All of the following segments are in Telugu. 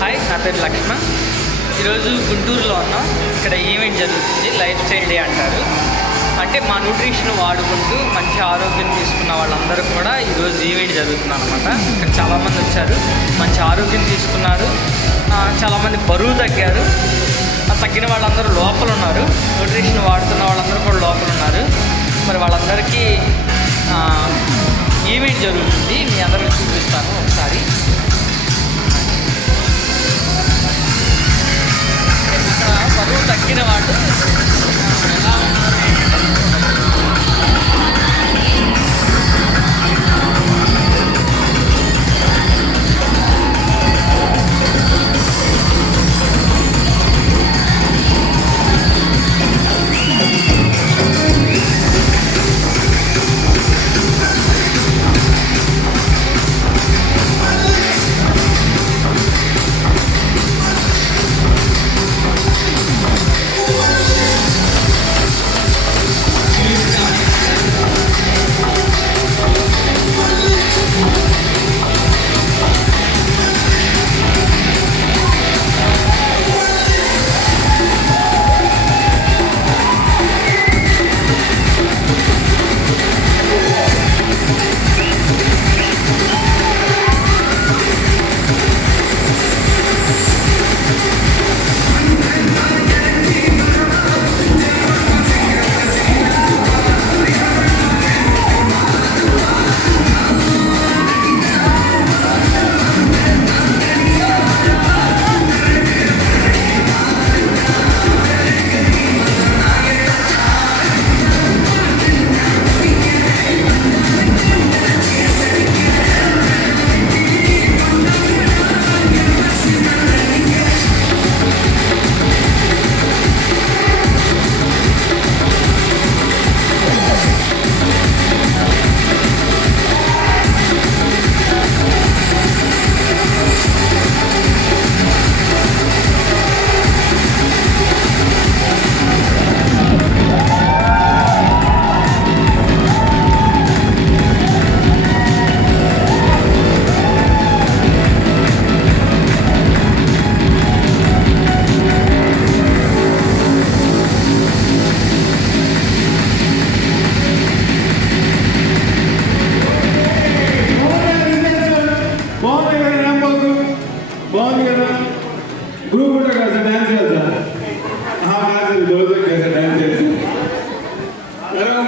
హాయ్, నా పేరు లక్ష్మణ్. ఈరోజు గుంటూరులో ఉన్నాం. ఇక్కడ ఈవెంట్ జరుగుతుంది, లైఫ్ స్టైల్ డే అంటారు. అంటే మా న్యూట్రిషన్ వాడుకుంటూ మంచి ఆరోగ్యం తీసుకున్న వాళ్ళందరూ కూడా ఈరోజు ఈవెంట్ జరుగుతుంది అనమాట. ఇక్కడ చాలామంది వచ్చారు, మంచి ఆరోగ్యం తీసుకున్నారు, చాలామంది బరువు తగ్గారు. తగ్గిన వాళ్ళందరూ లోపల ఉన్నారు, న్యూట్రిషన్ వాడుతున్న వాళ్ళందరూ కూడా లోపల ఉన్నారు. మరి వాళ్ళందరికీ ఈవెంట్ జరుగుతుంది, మీ అందరికీ చూపిస్తాను ఒకసారి. బరువు తగ్గిన వాళ్ళు ఎలా ఉన్నారు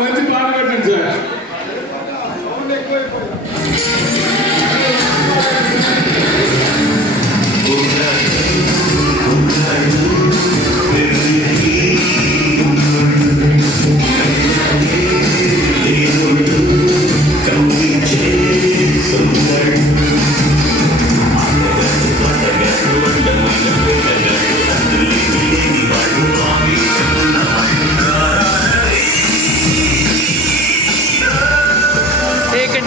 మంచి పాట పెట్టండి సార్.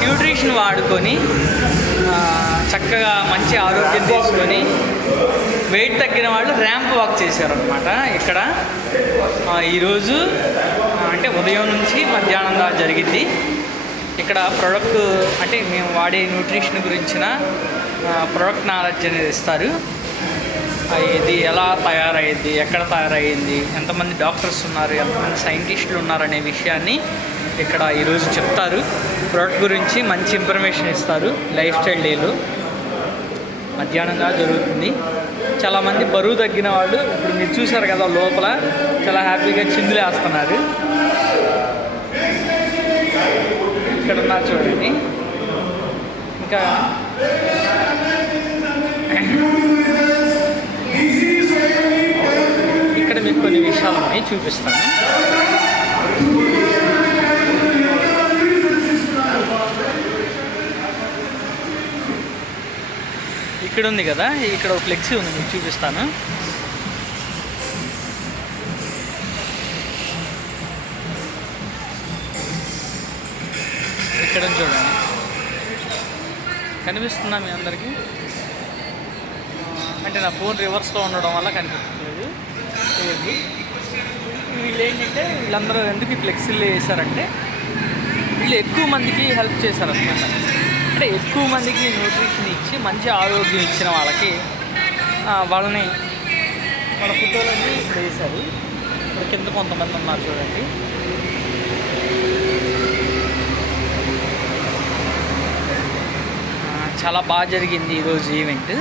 న్యూట్రిషన్ వాడుకొని చక్కగా మంచి ఆరోగ్యం తీసుకొని వెయిట్ తగ్గిన వాళ్ళు ర్యాంప్ వాక్ చేశారనమాట. ఇక్కడ ఈరోజు అంటే ఉదయం నుంచి మధ్యాహ్నం దాకా జరిగింది. ఇక్కడ ప్రోడక్ట్ అంటే మేము వాడే న్యూట్రిషన్ గురించిన ప్రోడక్ట్ నాలెడ్జ్ అనేది ఇస్తారు. ఇది ఎలా తయారయ్యింది, ఎక్కడ తయారయ్యింది, ఎంతమంది డాక్టర్స్ ఉన్నారు, ఎంతమంది సైంటిస్టులు ఉన్నారనే విషయాన్ని ఇక్కడ ఈరోజు చెప్తారు. ప్రోడక్ట్ గురించి మంచి ఇన్ఫర్మేషన్ ఇస్తారు. లైఫ్ స్టైల్ డేలో మధ్యాహ్నంగా జరుగుతుంది. చాలామంది బరువు తగ్గిన వాళ్ళు ఇప్పుడు మీరు చూశారు కదా, లోపల చాలా హ్యాపీగా చిందులు వేస్తున్నారు. ఇక్కడ ఉన్నారు చూడండి. ఇంకా ఇక్కడ మీకు కొన్ని విషయాలు ఉన్నాయి, చూపిస్తాను. ఇక్కడ ఉంది కదా, ఇక్కడ ఒక ఫ్లెక్సీ ఉంది, మీకు చూపిస్తాను. ఇక్కడ చూడండి, కనిపిస్తుందా మీ అందరికీ? అంటే నా ఫోన్ రివర్స్లో ఉండడం వల్ల కనిపించలేదు. వీళ్ళు ఏంటంటే వీళ్ళందరూ ఎందుకు ఫ్లెక్సీలు వేశారంటే వీళ్ళు ఎక్కువ మందికి హెల్ప్ చేశారనమాట. అంటే ఎక్కువ మందికి న్యూట్రిషన్ ఇచ్చి మంచి ఆరోగ్యం ఇచ్చిన వాళ్ళకి వాళ్ళని వాళ్ళ ఫోటోలన్నీ ఇక్కడ వేశారు. ఇక్కడ కింద కొంతమంది ఉన్నారు చూడండి. చాలా బాగా జరిగింది ఈరోజు ఈవెంట్.